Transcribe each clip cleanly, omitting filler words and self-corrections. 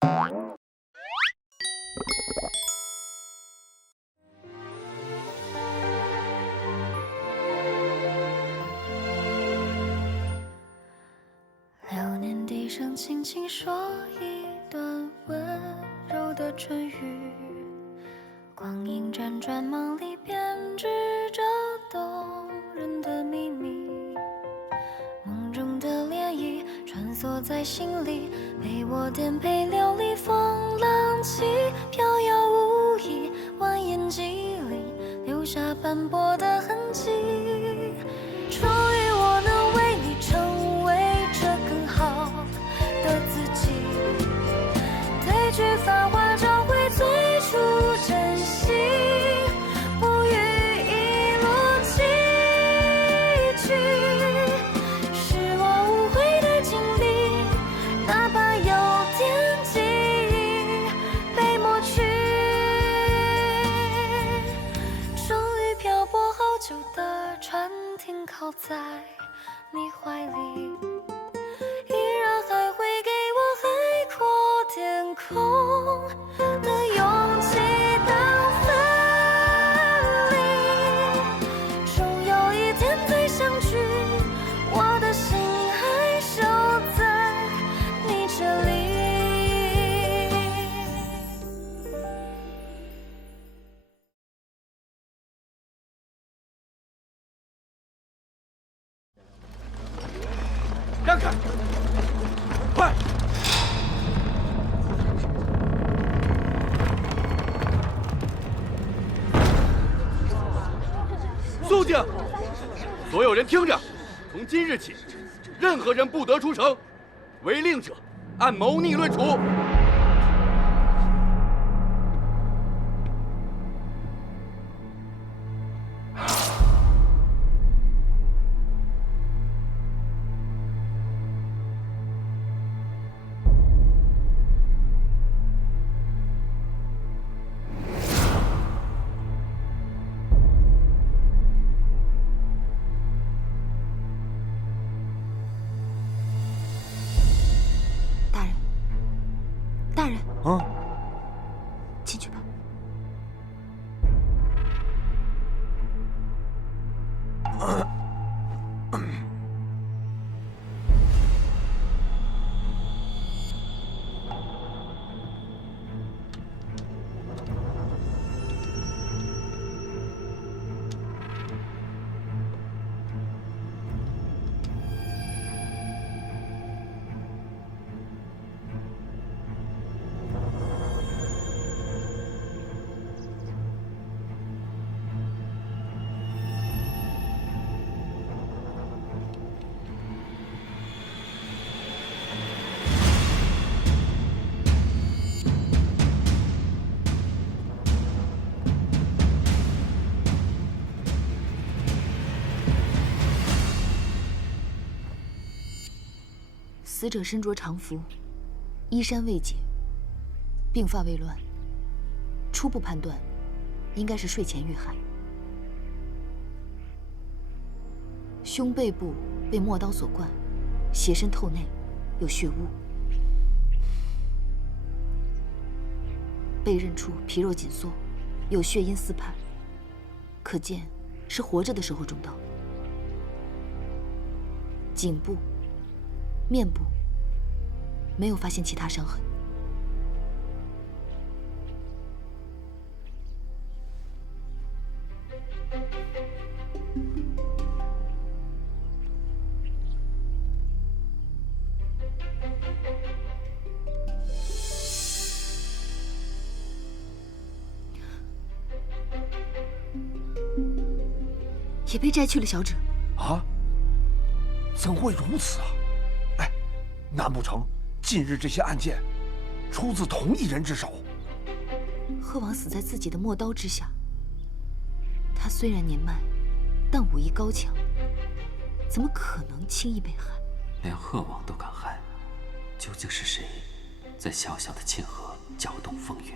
流年地上轻轻说一段温柔的春语，光阴辗转梦里编织着动人的秘密，梦中的涟漪穿梭在心里，陪我颠沛流离风浪起，飘摇无遗，蜿蜒肌理，留下斑驳的痕迹。终于我能为你成为这更好的自己，褪去繁华，找回最初真心，不语一路崎岖，是我无悔的经历，哪怕有点记忆被抹去。终于漂泊好久的船停靠在你怀里，依然还会给我海阔天空的勇气当分离。终有一天再相聚，我的心还守在你这里。让开！快！肃静！所有人听着，从今日起，任何人不得出城，违令者按谋逆论处。大人，啊，进去吧。死者身着长服，衣衫未解，鬓发未乱。初步判断，应该是睡前遇害。胸背部被墨刀所贯，血渗透内，有血污。被刃处皮肉紧缩，有血阴四判，可见是活着的时候中刀。颈部、面部没有发现其他伤痕。也被摘去了小指。啊？怎会如此啊？哎，难不成近日这些案件出自同一人之手？贺王死在自己的墨刀之下。他虽然年迈，但武艺高强，怎么可能轻易被害？连贺王都敢害，究竟是谁在小小的沁河搅动风云？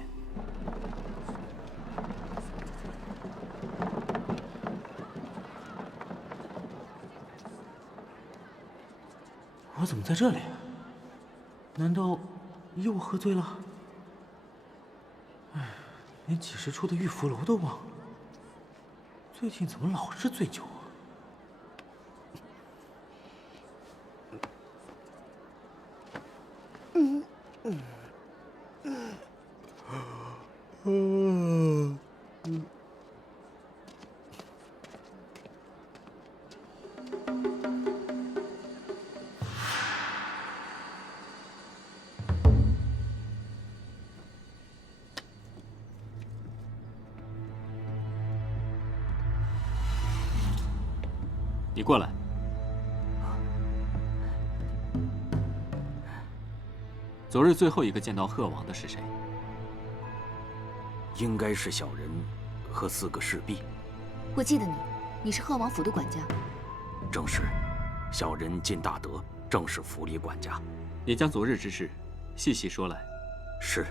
我怎么在这里？难道又喝醉了？哎，连几时出的玉芙楼都忘了。最近怎么老是醉酒啊？你过来。昨日最后一个见到鹤王的是谁？应该是小人和4个侍婢。我记得你，你是鹤王府的管家。正是，小人尽大德，正是府里管家。你将昨日之事细细说来。是。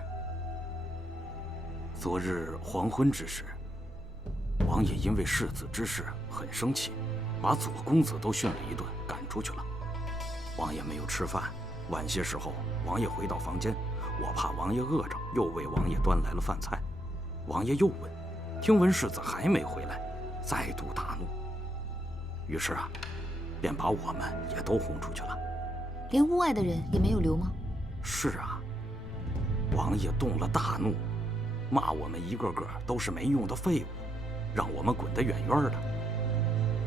昨日黄昏之时，王爷因为世子之事很生气，把左公子都训了一顿，赶出去了。王爷没有吃饭，晚些时候，王爷回到房间，我怕王爷饿着，又为王爷端来了饭菜。王爷又问，听闻世子还没回来，再度大怒。于是啊，便把我们也都轰出去了。连屋外的人也没有留吗？是啊，王爷动了大怒，骂我们一个个都是没用的废物，让我们滚得远远的。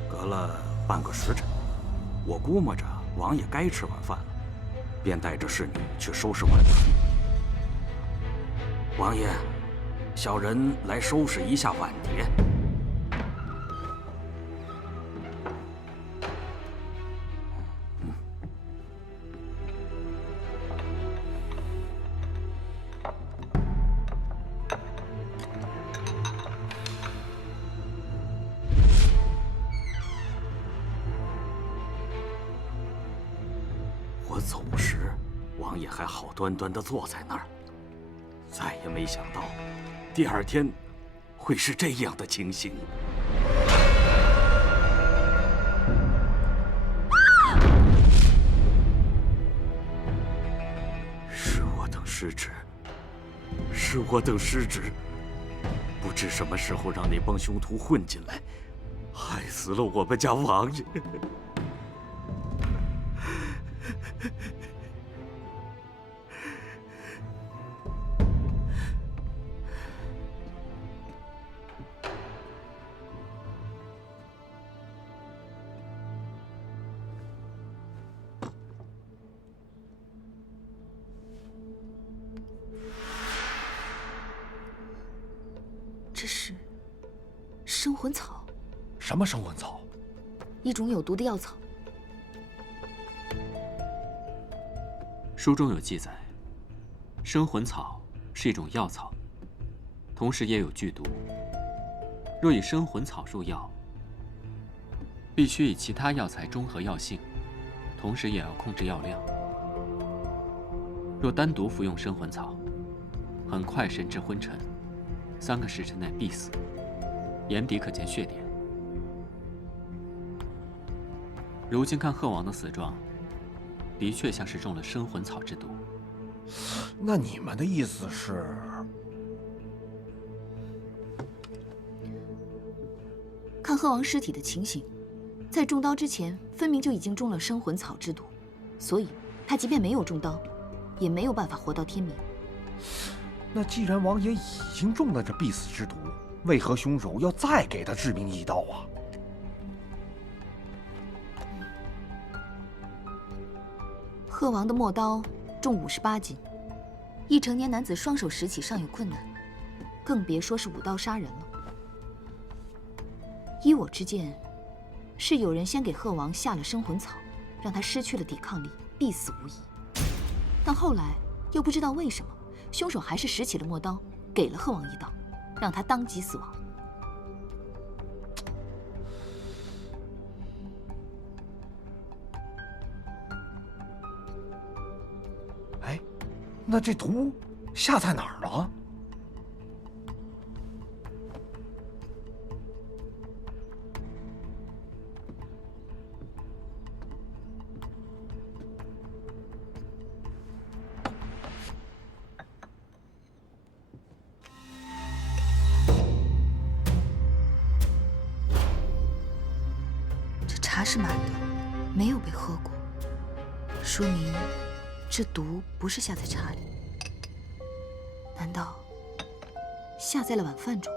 隔了半个时辰，我估摸着王爷该吃晚饭了，便带着侍女去收拾晚餐。王爷，小人来收拾一下碗碟。我走时，王爷还好端端地坐在那儿，再也没想到，第二天会是这样的情形。是我等失职，是我等失职，不知什么时候让那帮凶徒混进来，害死了我们家王爷。这是生魂草。什么生魂草？一种有毒的药草。书中有记载，生魂草是一种药草，同时也有剧毒。若以生魂草入药，必须以其他药材中和药性，同时也要控制药量。若单独服用生魂草，很快神志昏沉，3个时辰内必死，眼底可见血点。如今看鹤王的死状，的确像是中了生魂草之毒。那你们的意思是？看鹤王尸体的情形，在中刀之前分明就已经中了生魂草之毒，所以他即便没有中刀，也没有办法活到天明。那既然王爷已经中了这必死之毒，为何凶手要再给他致命一刀啊？鹤王的陌刀重58斤，一成年男子双手拾起尚有困难，更别说是舞刀杀人了。依我之见，是有人先给鹤王下了生魂草，让他失去了抵抗力，必死无疑。但后来又不知道为什么，凶手还是拾起了陌刀，给了鹤王一刀，让他当即死亡。哎，那这毒下在哪儿了？是满的，没有被喝过，说明这毒不是下在茶里，难道下在了晚饭中？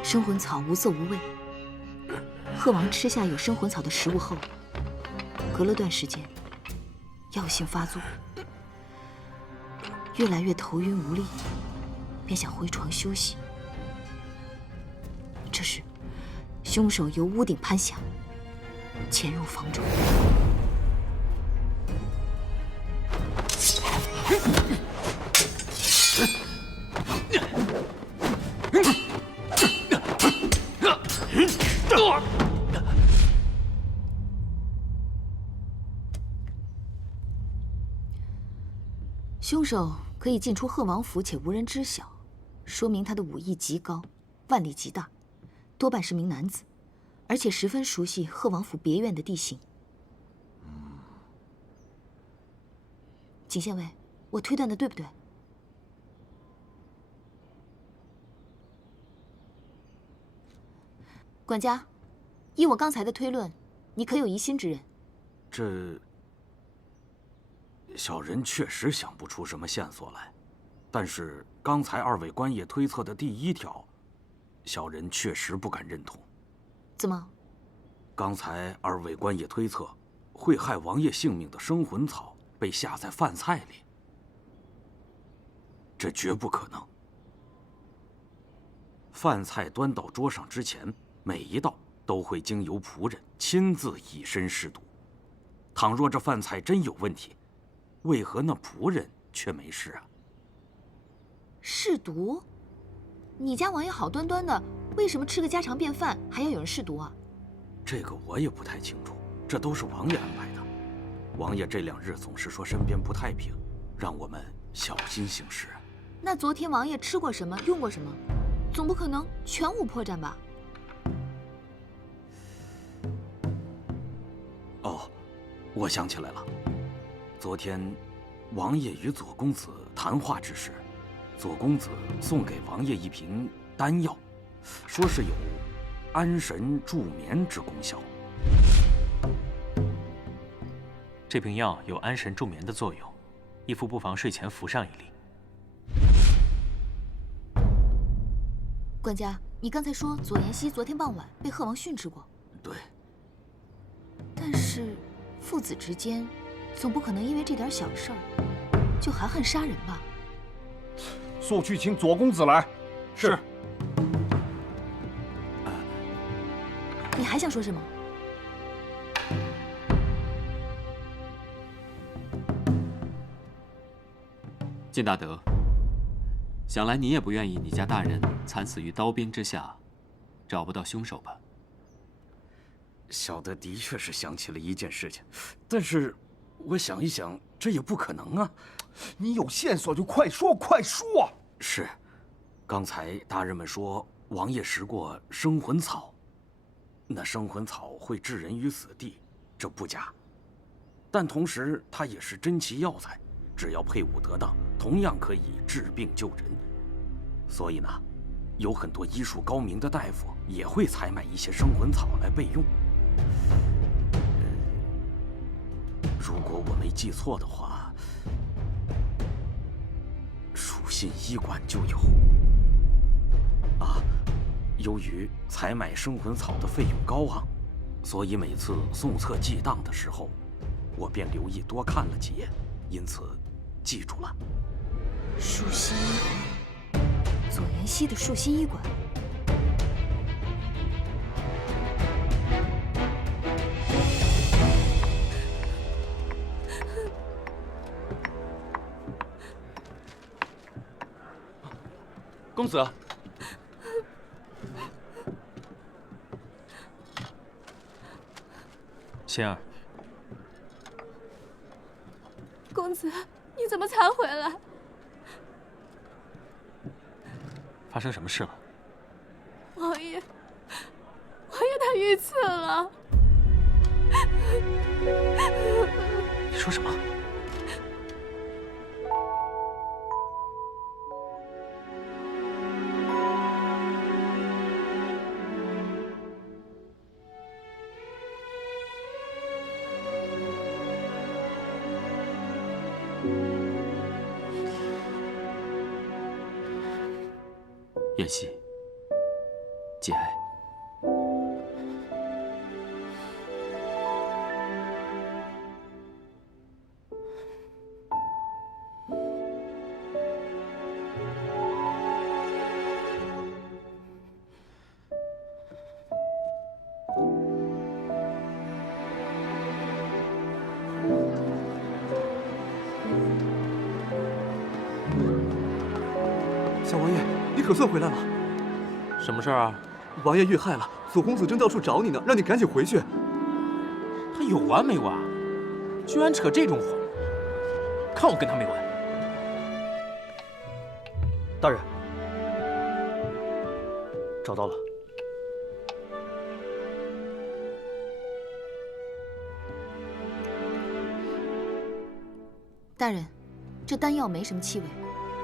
生魂草无色无味，鹤王吃下有生魂草的食物后，隔了段时间，药性发作，越来越头晕无力，便想回床休息。这时，凶手由屋顶攀下，潜入房中。凶手可以进出鹤王府且无人知晓，说明他的武艺极高，腕力极大，多半是名男子，而且十分熟悉鹤王府别院的地形。景县尉，我推断的对不对？管家，依我刚才的推论，你可有疑心之人？小人确实想不出什么线索来，但是刚才二位官爷推测的第一条，小人确实不敢认同。怎么？刚才二位官爷推测，会害王爷性命的生魂草被下在饭菜里，这绝不可能。饭菜端到桌上之前，每一道都会经由仆人亲自以身试毒。倘若这饭菜真有问题，为何那仆人却没事啊？试毒？你家王爷好端端的，为什么吃个家常便饭还要有人试毒啊？这个我也不太清楚，这都是王爷安排的。王爷这2日总是说身边不太平，让我们小心行事。那昨天王爷吃过什么，用过什么，总不可能全无破绽吧？哦，我想起来了。昨天，王爷与左公子谈话之时，左公子送给王爷一瓶丹药，说是有安神助眠之功效。这瓶药有安神助眠的作用，义父不妨睡前服上一粒。管家，你刚才说左妍希昨天傍晚被鹤王训斥过。对。但是，父子之间，总不可能因为这点小事儿就含恨杀人吧？速去请左公子来。是。你还想说什么？金大德，想来你也不愿意你家大人惨死于刀兵之下，找不到凶手吧？小的的确是想起了一件事情，但是我想一想，这也不可能啊。你有线索就快说，快说！是，刚才大人们说王爷食过生魂草，那生魂草会置人于死地，这不假。但同时，它也是珍奇药材，只要配伍得当，同样可以治病救人。所以呢，有很多医术高明的大夫也会采买一些生魂草来备用。如果我没记错的话，蜀信医馆就有。由于采买生魂草的费用高昂，所以每次送册记档的时候，我便留意多看了几眼，因此记住了。蜀信医馆，左妍希的蜀信医馆。公子，仙儿，公子，你怎么才回来？发生什么事了？王爷他遇刺了。你说什么？妍希，节哀。小王爷，你可算回来了。什么事儿啊？王爷遇害了，左公子正到处找你呢，让你赶紧回去。他有完没完？居然扯这种谎！看我跟他没完！大人，找到了。大人，这丹药没什么气味，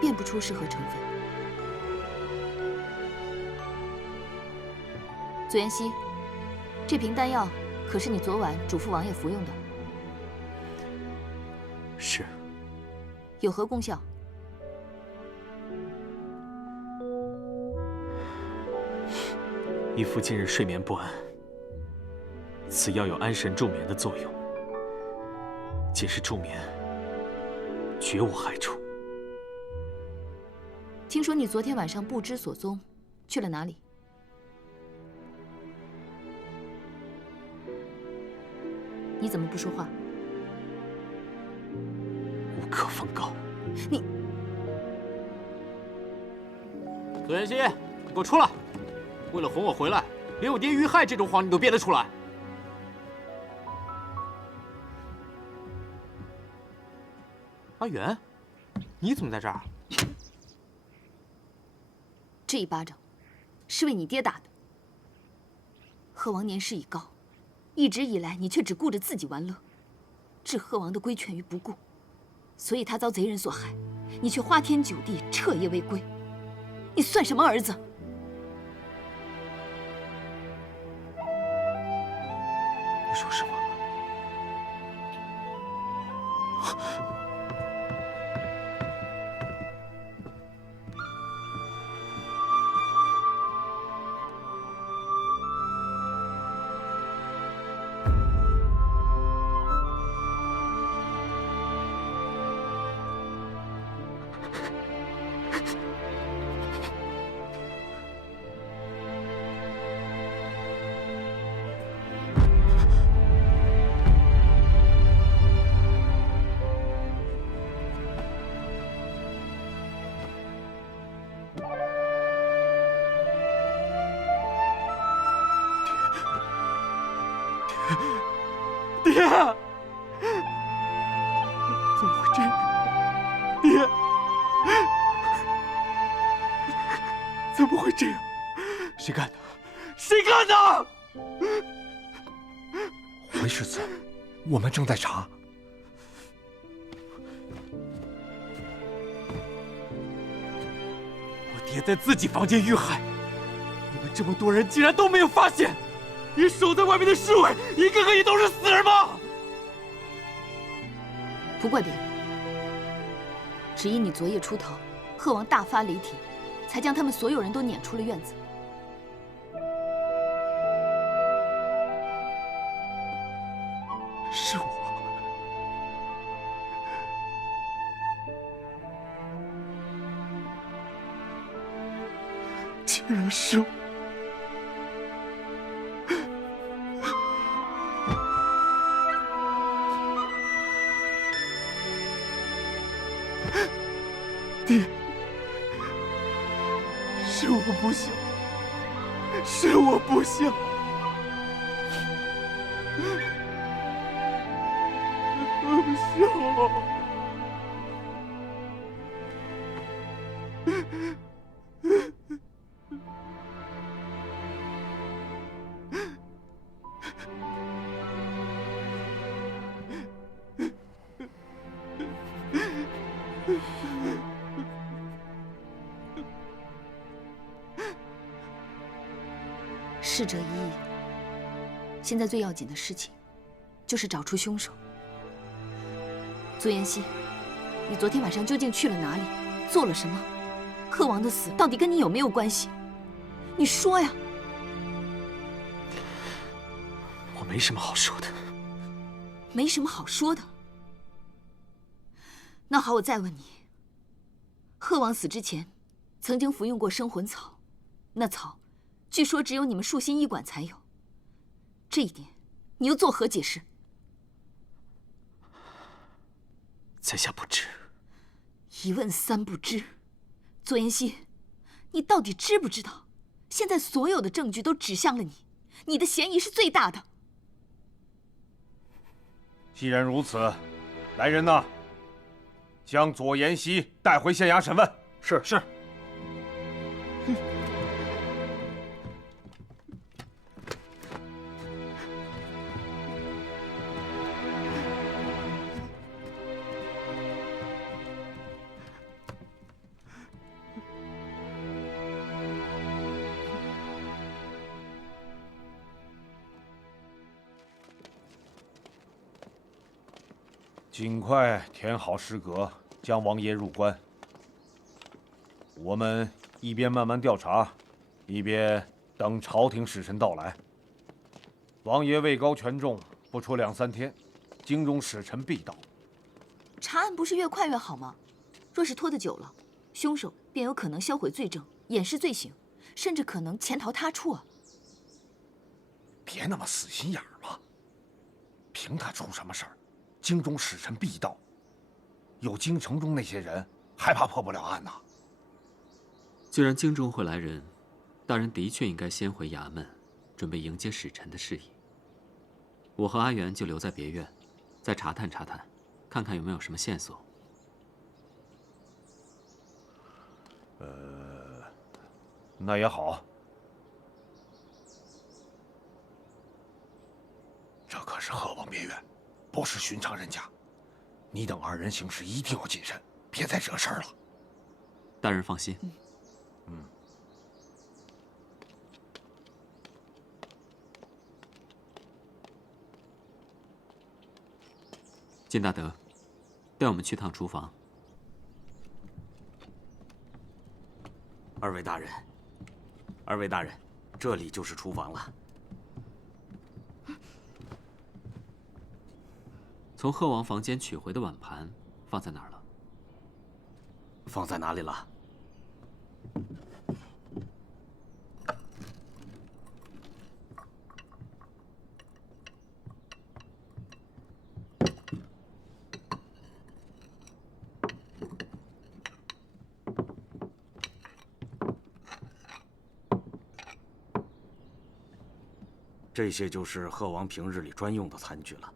辨不出是何成分。左妍希，这瓶丹药可是你昨晚嘱咐王爷服用的？是。有何功效？义父近日睡眠不安，此药有安神助眠的作用，仅是助眠，绝无害处。听说你昨天晚上不知所踪，去了哪里？你怎么不说话？无可奉告。你，左妍希，你给我出来！为了哄我回来，连我爹遇害这种谎你都编得出来？阿远，你怎么在这儿？这一巴掌是为你爹打的。贺王年事已高，一直以来你却只顾着自己玩乐，置贺王的规劝于不顾，所以他遭贼人所害，你却花天酒地，彻夜未归，你算什么儿子？你说什么？爹，怎么会这样？爹，怎么会这样？谁干的？谁干的？回世子，我们正在查。我爹在自己房间遇害，你们这么多人竟然都没有发现！你守在外面的侍卫，一个个也都是死人吗？不怪别人，只因你昨夜出逃，贺王大发雷霆，才将他们所有人都撵出了院子。是我，竟然是我。爹，是我不孝，是我不孝。不孝。逝者已矣，现在最要紧的事情，就是找出凶手。左妍希，你昨天晚上究竟去了哪里，做了什么？贺王的死到底跟你有没有关系？你说呀！我没什么好说的。没什么好说的。那好，我再问你，贺王死之前，曾经服用过生魂草，那草，据说只有你们树心医馆才有。这一点，你又作何解释？在下不知。一问三不知。左妍希，你到底知不知道？现在所有的证据都指向了你，你的嫌疑是最大的。既然如此，来人呐，将左妍希带回县衙审问。是。尽快填好诗阁，将王爷入关。我们一边慢慢调查，一边等朝廷使臣到来。王爷位高权重，不出2、3天，京中使臣必到。查案不是越快越好吗？若是拖得久了，凶手便有可能销毁罪证，掩饰罪行，甚至可能潜逃他处啊！别那么死心眼儿嘛！凭他出什么事儿？京中使臣必到，有京城中那些人，还怕破不了案呐？既然京中会来人，大人的确应该先回衙门，准备迎接使臣的事宜。我和阿元就留在别院，再查探查探，看看有没有什么线索。那也好。这可是贺王别院，不是寻常人家。你等2人行事一定要谨慎，别再惹事儿了。大人放心。金大德，带我们去趟厨房。2位大人，2位大人，这里就是厨房了。从贺王房间取回的碗盘放在哪儿了？放在哪里了？这些就是贺王平日里专用的餐具了，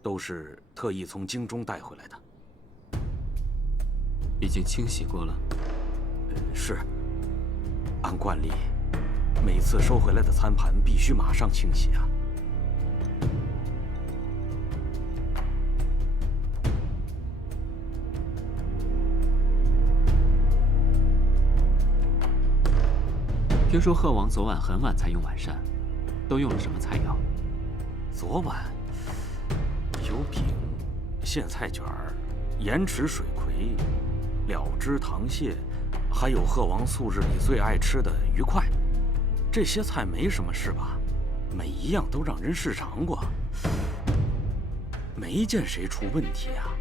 都是特意从京中带回来的。已经清洗过了。是。按惯例，每次收回来的餐盘必须马上清洗啊。听说贺王昨晚很晚才用晚膳，都用了什么菜肴？昨晚有饼、苋菜卷儿、盐池水葵、了汁糖蟹，还有贺王素日里最爱吃的鱼块。这些菜没什么是吧？每一样都让人试尝过，没见谁出问题啊。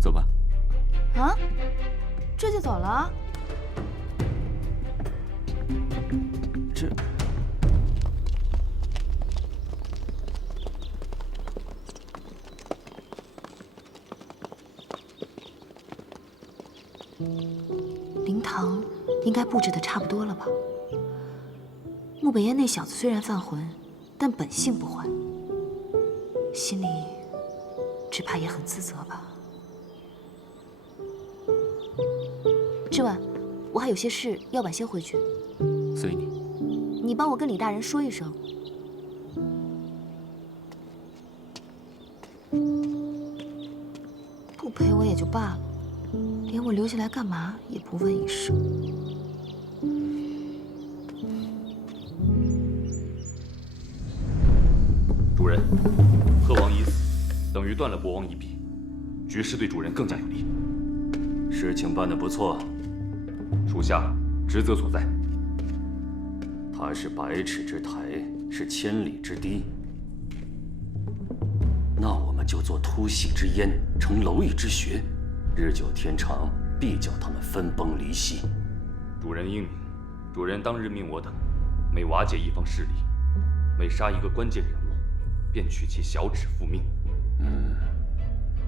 走吧。啊？这就走了？这……灵堂应该布置的差不多了吧？穆北烟那小子虽然犯浑，但本性不坏，心里只怕也很自责吧。志婉，我还有些事要晚些回去。随你。你帮我跟李大人说一声。不陪我也就罢了，连我留下来干嘛也不问一声。主人，贺王已死，等于断了博王一臂。局势对主人更加有利。事情办得不错，属下职责所在。他是百尺之台，是千里之堤。那我们就做突隙之烟，成蝼蚁之穴，日久天长，必叫他们分崩离析。主人英明，主人当日命我等，每瓦解一方势力，每杀一个关键人物，便取其小指复命。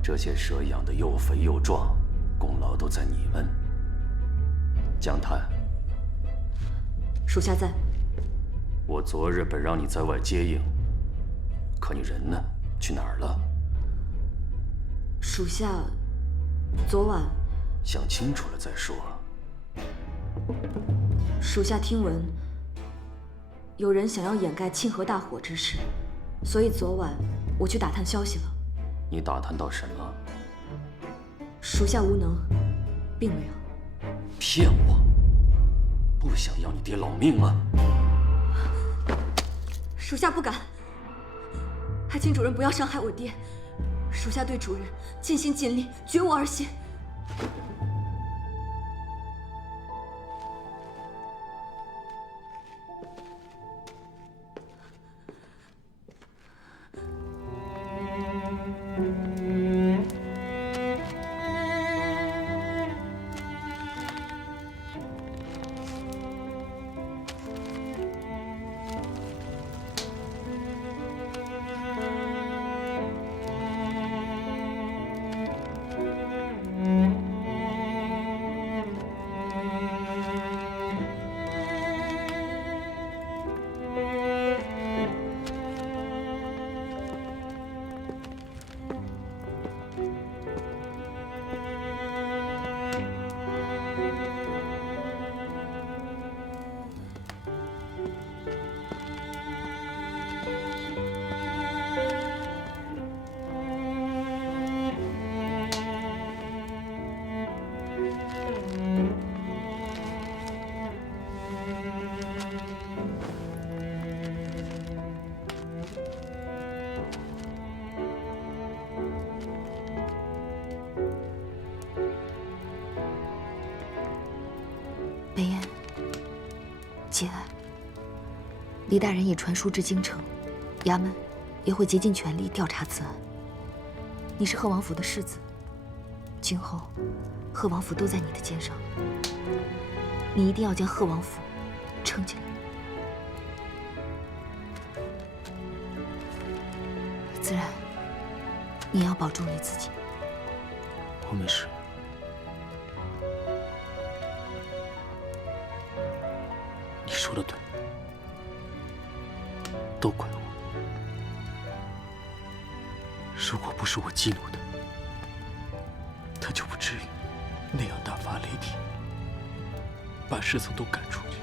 这些蛇养得又肥又壮，功劳都在你们。江滩，属下在。我昨日本让你在外接应，可你人呢？去哪儿了？属下昨晚想清楚了再说。属下听闻有人想要掩盖庆和大火之事，所以昨晚我去打探消息了。你打探到什么？属下无能，并没有。骗我！不想要你爹老命吗？属下不敢，还请主人不要伤害我爹。属下对主人尽心尽力，绝无儿戏。北燕，节哀。李大人已传书至京城，衙门也会竭尽全力调查此案。你是贺王府的世子，今后贺王府都在你的肩上，你一定要将贺王府撑起来。自然，你要保重你自己。我没事。你说的对，都怪我。如果不是我激怒他，他就不至于那样大发雷霆，把侍从都赶出去，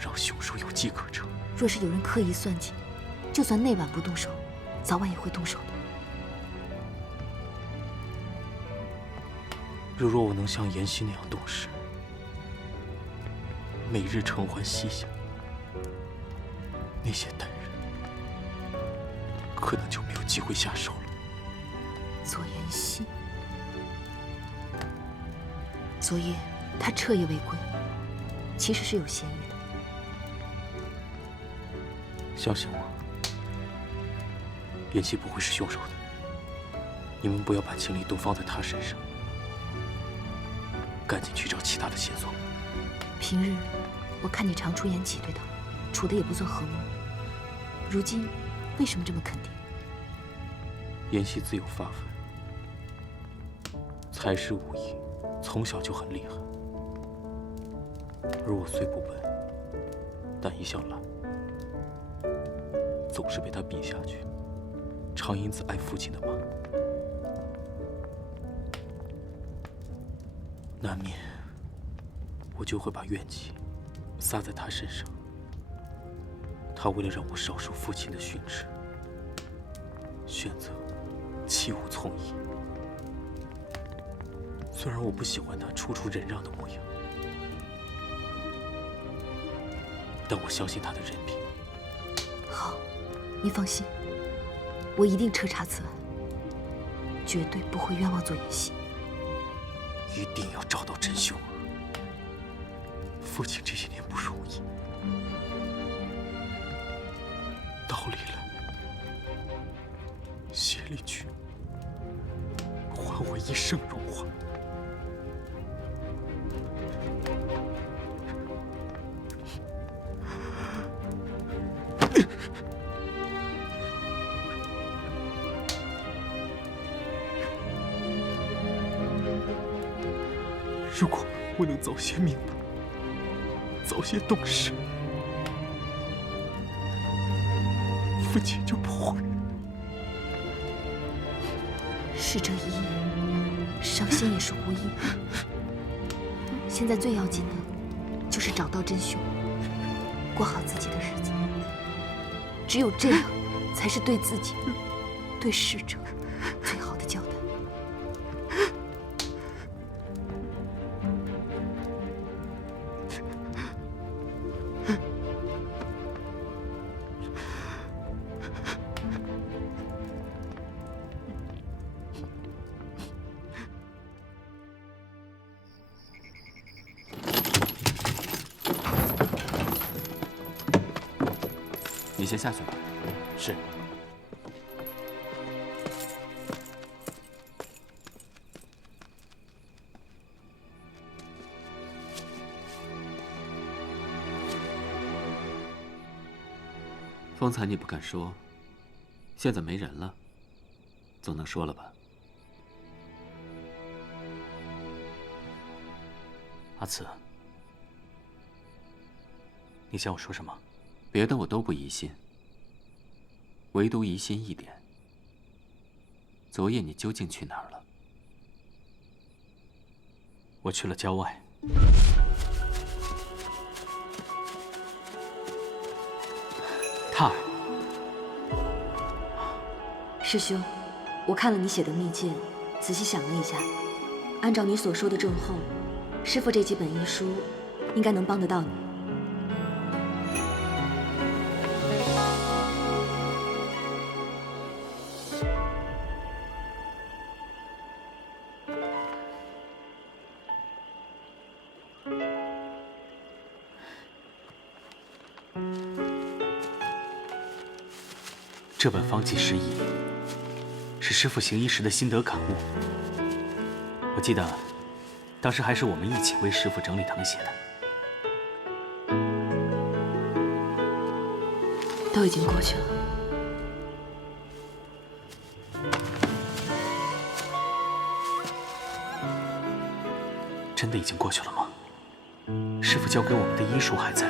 让凶手有机可乘。若是有人刻意算计，就算那晚不动手，早晚也会动手的。如若我能像妍希那样懂事，每日承欢膝下，那些歹人可能就没有机会下手了。左妍希，昨夜他彻夜未归，其实是有嫌疑的。相信我，妍希不会是凶手的。你们不要把精力都放在他身上，赶紧去找其他的线索。平日我看你常出言挤兑他，处的也不算和睦。如今为什么这么肯定？妍希自有发奋，才识武艺从小就很厉害，而我虽不笨，但一向懒，总是被他比下去，常因此挨父亲的骂，难免我就会把怨气撒在他身上。他为了让我少受父亲的训斥，选择弃武从医。虽然我不喜欢他处处忍让的模样，但我相信他的人品。好，你放心，我一定彻查此案。绝对不会冤枉左妍希。一定要找到真凶。父亲这些年不容易，刀里来，血里去，还我一生荣华。如果我能早些明白，早些懂事，父亲就不会。逝者已矣，伤心也是无益。现在最要紧的，就是找到真凶，过好自己的日子。只有这样，才是对自己、对逝者最好的交代。你先下去吧。是。方才你不敢说，现在没人了，总能说了吧？阿慈，你想我说什么？别的我都不疑心，唯独疑心一点。昨夜你究竟去哪儿了？我去了郊外。塔儿，师兄，我看了你写的密件，仔细想了一下，按照你所说的症候，师父这几本医书应该能帮得到你。这本方剂释义是师父行医时的心得感悟。我记得，当时还是我们一起为师父整理誊写的。都已经过去了。真的已经过去了吗？师父交给我们的医书还在，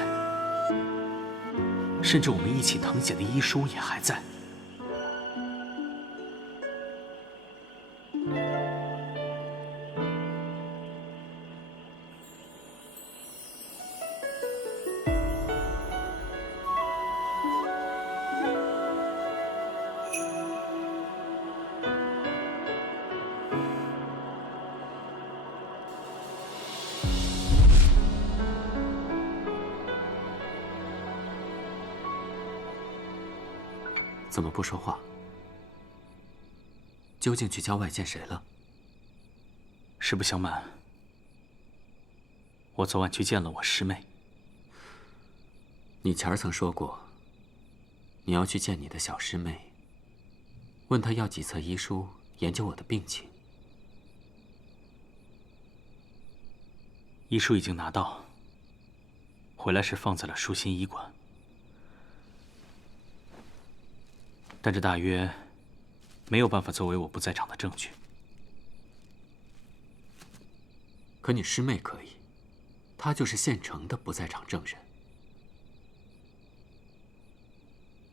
甚至我们一起誊写的医书也还在。怎么不说话？究竟去郊外见谁了？实不相瞒，我昨晚去见了我师妹。你前儿曾说过，你要去见你的小师妹，问她要几册医书，研究我的病情。医书已经拿到，回来时放在了舒心医馆。但这大约没有办法作为我不在场的证据。可你师妹可以，她就是现成的不在场证人。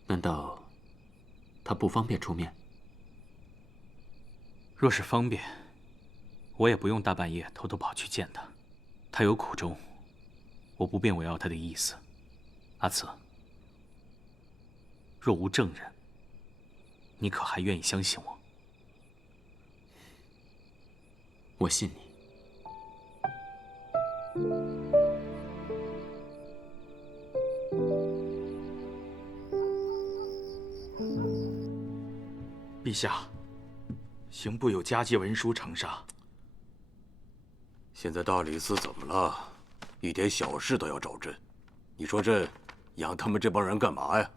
难道她不方便出面？若是方便，我也不用大半夜偷偷跑去见她。她有苦衷，我不便围绕她的意思。阿慈，若无证人，你可还愿意相信我？我信你。陛下，刑部有加急文书呈上。现在大理寺怎么了？一点小事都要找朕，你说朕养他们这帮人干嘛呀？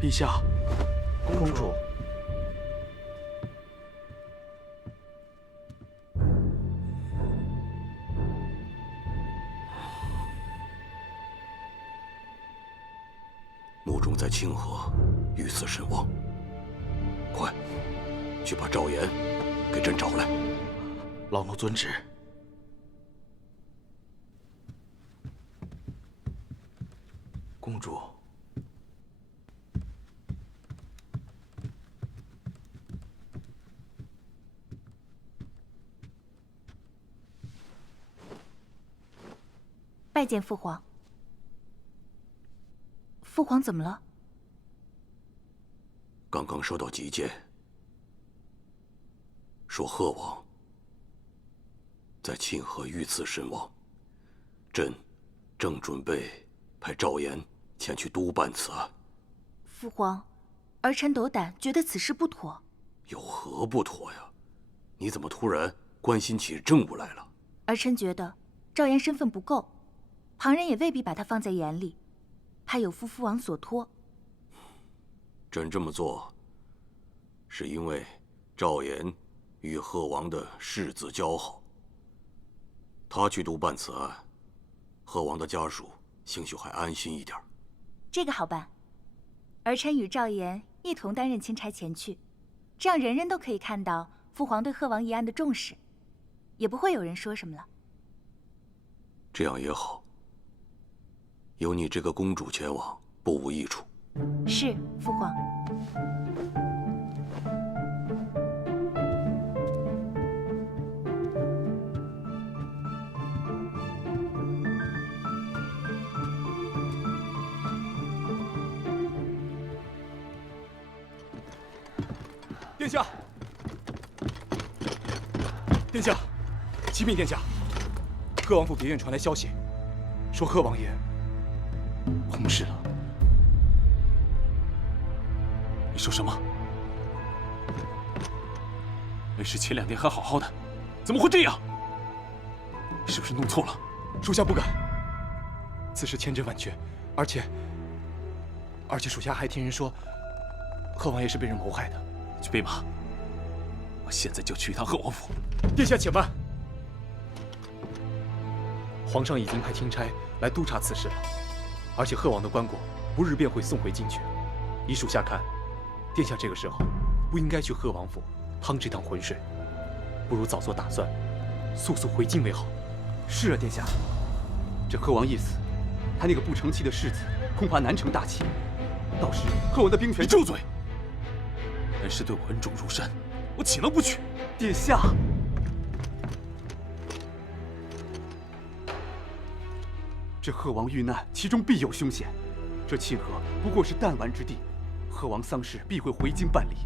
陛下，公主。穆仲在清河遇刺身亡，快去把赵岩给朕找来。老奴遵旨。公主，拜见父皇。父皇怎么了？刚刚收到急件，说贺王在沁河遇刺身亡，朕正准备派赵岩前去督办此案。父皇，儿臣斗胆，觉得此事不妥。有何不妥呀？你怎么突然关心起政务来了？儿臣觉得赵岩身份不够，旁人也未必把他放在眼里，怕有负父王所托。朕这么做，是因为赵岩与贺王的世子交好，他去督办此案，贺王的家属兴许还安心一点。这个好办，儿臣与赵岩一同担任钦差前去，这样人人都可以看到父皇对贺王一案的重视，也不会有人说什么了。这样也好，有你这个公主前往，不无益处。是，父皇。殿下，殿下，启禀殿下，贺王府别院传来消息，说贺王爷红事了。你说什么？恩师前2天还好好的，怎么会这样？你是不是弄错了？属下不敢。此事千真万确，而且属下还听人说，贺王爷是被人谋害的。去备马，我现在就去一趟贺王府。殿下且慢，皇上已经派钦差来督查此事了，而且贺王的棺椁不日便会送回京去。依属下看，殿下这个时候不应该去贺王府趟这趟浑水，不如早做打算，速速回京为好。是啊，殿下，这贺王一死，他那个不成器的世子恐怕难成大器，到时贺王的兵权……你住嘴！恩师对我恩重如山，我岂能不去？殿下，这贺王遇难，其中必有凶险。这沁河不过是弹丸之地，贺王丧事必会回京办理。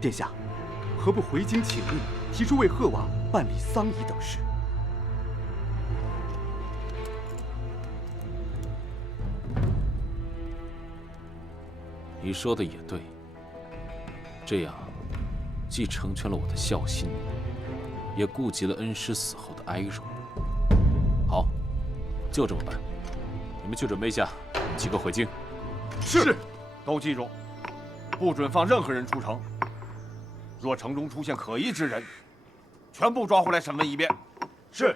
殿下，何不回京请令，提出为贺王办理丧仪等事？你说的也对。这样，既成全了我的孝心，也顾及了恩师死后的哀荣。好，就这么办。你们去准备一下，即刻回京。是，都记住，不准放任何人出城。若城中出现可疑之人，全部抓回来审问一遍。是。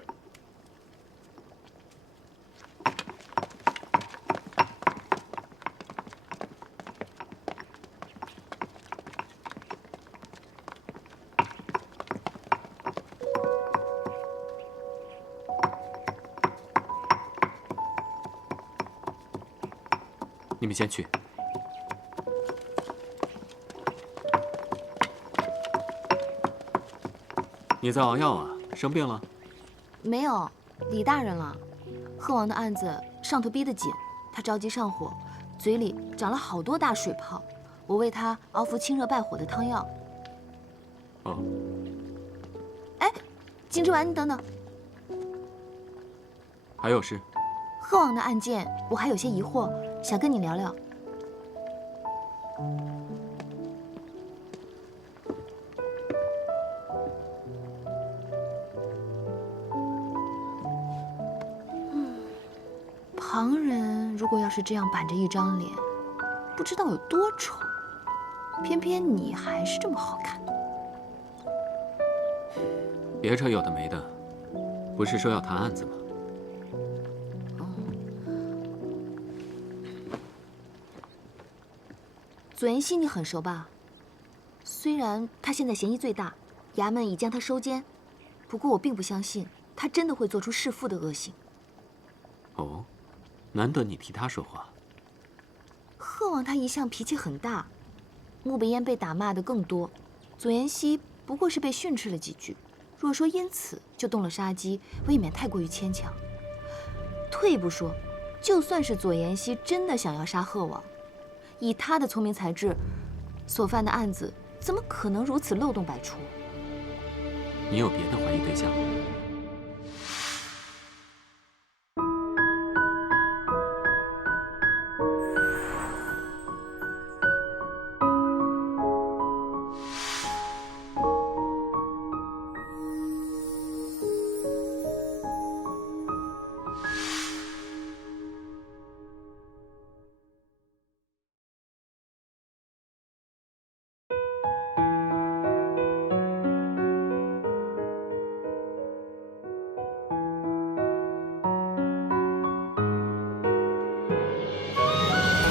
你们先去。你在熬药啊？生病了？没有，李大人了。贺王的案子上头逼得紧，他着急上火，嘴里长了好多大水泡。我为他熬服清热败火的汤药。哦。哎，金之丸，你等等。还有事？贺王的案件，我还有些疑惑，想跟你聊聊。旁人如果要是这样板着一张脸，不知道有多丑。偏偏你还是这么好看。别扯有的没的，不是说要谈案子吗？左妍希你很熟吧？虽然他现在嫌疑最大，衙门已将他收监，不过我并不相信他真的会做出弑父的恶行。哦，难得你替他说话。贺王他一向脾气很大，穆北烟被打骂的更多，左妍希不过是被训斥了几句。若说因此就动了杀机，未免太过于牵强。退一步说，就算是左妍希真的想要杀贺王，以他的聪明才智，所犯的案子怎么可能如此漏洞百出？你有别的怀疑对象？